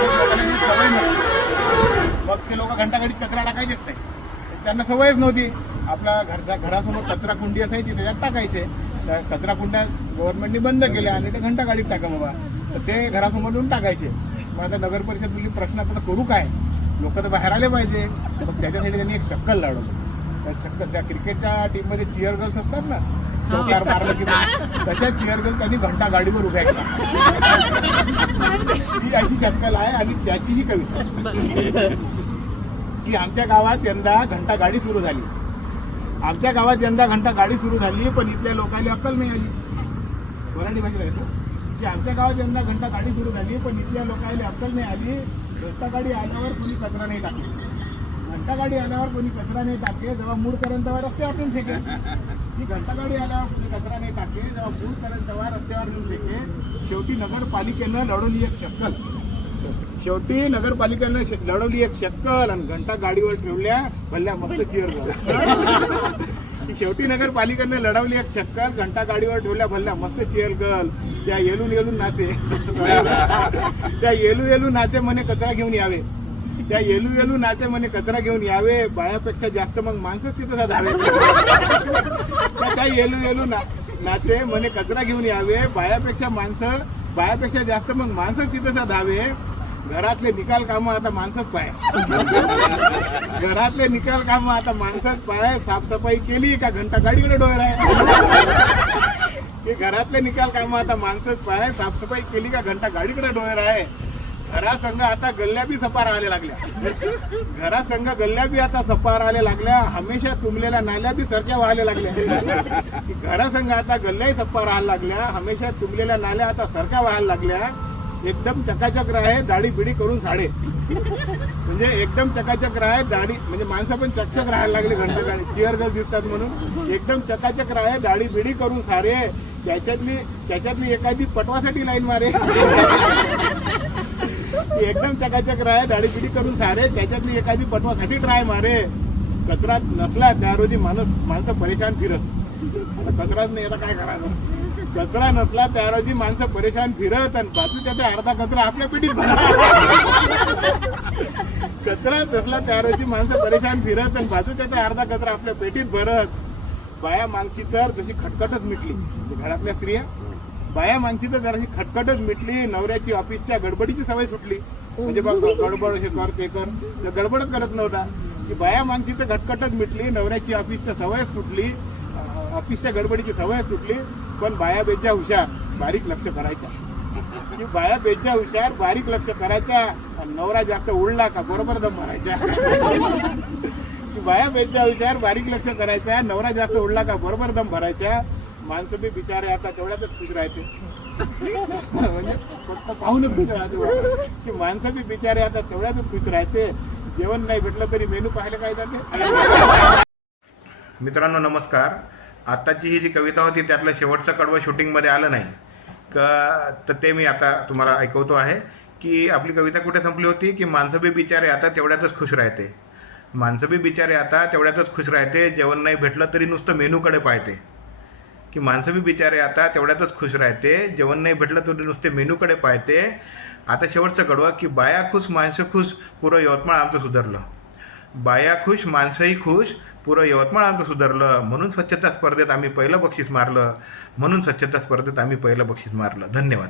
लोकांना सवय नव्हती, मग ते लोक घंटागाडीत कचरा टाकायचेच नाही, त्यांना सवयच नव्हती. आपला घरासमोर कचरा कुंडी असायची त्याच्यात टाकायचे. त्या कचरा कुंड्या गव्हर्नमेंटने बंद केल्या आणि ते घंटागाडीत टाका बाबा, तर ते घरासमोर येऊन टाकायचे. मग आता नगर परिषद म्हणजे प्रश्न आपण करू काय, लोक तर बाहेर आले पाहिजे. मग त्याच्यासाठी त्यांनी एक शक्कल लावलं. त्या शक्कल, त्या क्रिकेटच्या टीममध्ये चिअर गर्ल्स असतात ना, चौकार मारलं की तशा चिअर गर्ल्स त्यांनी घंटा गाडीवर उभ्या केल्या. ही अशी शक्कल आहे. आणि त्याची ही कविता की आमच्या गावात यंदा घंटा गाडी सुरू झाली. आमच्या गावात यंदा घंटा गाडी सुरू झाली, पण इथल्या लोकांना अक्कल नाही आली. मराठी भाषेत आहे तो की आमच्या गावात यंदा घंटा गाडी सुरू झाली, पण इथल्या लोकांना अक्कल नाही आली. रस्ता गाडी आल्यावर कोणी कचरा नाही टाकले, घंटा गाडी आल्यावर कोणी कचरा नाही टाकले. जेव्हा मूड करेल तेव्हा रस्त्यावर नेऊन फेके. ही घंटा गाडी आल्यावर कोणी कचरा नाही टाकले, जेव्हा मूड करेल तेव्हा रस्त्यावर नेऊन फेके. शेवटी नगरपालिकेनं लढवली एक शक्कल. शेवटी नगरपालिकेनं लढवली एक शक्कल आणि घंटा गाडीवर ठेवल्या भल्ल्या मस्त चेअर. शेवटी नगरपालिकेनं लढवली एक शक्कल, घंटा गाडीवर ठेवल्या भल्ल्या मस्त चेअर गर्ल. त्या येलून नाचे, त्या येलू नाचे म्हणे कचरा घेऊन यावे. त्या येलू नाचे म्हणे कचरा घेऊन यावे. बायापेक्षा जास्त मग माणसंच तिथं धावे. त्या येलू नाचे म्हणे कचरा घेऊन यावे. बायापेक्षा जास्त मग माणसंच तिथं धावे. घरातले निकाल कामं आता माणसंच पाय. घरातले निकाल कामं आता माणसंच पाय. साफसफाई केली का घंटा गाडीकडे डोर आहे. घरातले निकाल कामं आता माणसंच पाय. साफसफाई केली का घंटा गाडीकडे डोर आहे. घरासंघ आता गल्ल्या बी सफा राहायला लागल्या. घरासंघ गल्ल्या बी आता सफा राहायला लागल्या. हमेशा तुंबलेल्या नाल्या बी सरक्या व्हायला लागल्या. घरासंघ आता गल्ल्याही सफा राहायला लागल्या. हमेशा तुंबलेल्या नाल्या आता सरक्या व्हायला लागल्या. एकदम चकाचक राहे दाढी बिडी करून साडे. म्हणजे एकदम चकाचक राहे दाढी, म्हणजे माणसं पण चकचक राहायला लागली घंटा गाडी चिअर गर्ल दिसतात म्हणून. एकदम चकाचक राहे दाढी बिडी करून सारे. त्याच्यातली एखादी पटवासाठी लाईन मारे. एकदम चकाचक राहे दाढी बिडी करून सारे. त्याच्यातली एखादी पटवासाठी ट्राय मारे. कचरा नसला त्या रोजी माणसं परेशान फिरत. आता कचराच नाही, आता काय करायचं. कचरा नसला त्या रोजी माणसं परेशान फिरत आणि बाजूच्या त्या अर्धा कचरा आपल्या पेटीत भरत. कचरा नसला त्या रोजी माणसं परेशान फिरत आणि बाजूच्या त्या अर्धा कचरा आपल्या पेटीत भरत. बाया मागची तर जशी खटखटच मिटली. घरातल्या स्त्रिया बाया मागची तर जराशी खटखटच मिटली. नवऱ्याची ऑफिसच्या गडबडीची सवय सुटली. म्हणजे बघ गडबड हे कर ते कर, गडबडच करत नव्हता. की बाया मागची तर खटखटच मिटली. नवऱ्याची ऑफिसच्या सवय सुटली, ऑफिसच्या गडबडीची सवय सुटली. पण बाया बेज्या हुशार, बारीक लक्ष करायच्या. की बाया बेज्या हुशार बारीक लक्ष करायच्या. नवरा जास्त उडला का बरोबर दम मारायच्या. की बाया बेज्या हुशार बारीक लक्ष करायच्या. नवरा जास्त उडला का बरोबर दम भरायच्या. माणसं बी बिचारे आता तेवढ्यातच खुश राहते. म्हणजे पाहूनच खुश राहते की माणसं बी बिचारे आता तेवढ्यातच खुश राहते. जेवण नाही भेटलं तरी मेनू पाहायला काय जाते. मित्रांनो नमस्कार. आत्ताची ही जी कविता होती त्यातलं शेवटचं कडवं शूटिंगमध्ये आलं नाही का, तर ते मी आता तुम्हाला ऐकवतो आहे. की आपली कविता कुठे संपली होती की माणसं बी बिचारे आता तेवढ्यातच खुश राहते. माणसं बी बिचारे आता तेवढ्यातच खुश राहते. जेवण नाही भेटलं तरी नुसतं मेनूकडे पाहते. की माणसं बी बिचारे आता तेवढ्यातच खुश राहते. जेवण नाही भेटलं तरी नुसते मेनूकडे पाहते. आता शेवटचं कडवं की बाया खुश माणसं खुश पुरं यवतमाळ आमचं सुधारलं. बाया खुश माणसंही खुश पुरं यवतमाळ आमचं सुधारलं. म्हणून स्वच्छता स्पर्धेत आम्ही पहिलं बक्षीस मारलं. धन्यवाद.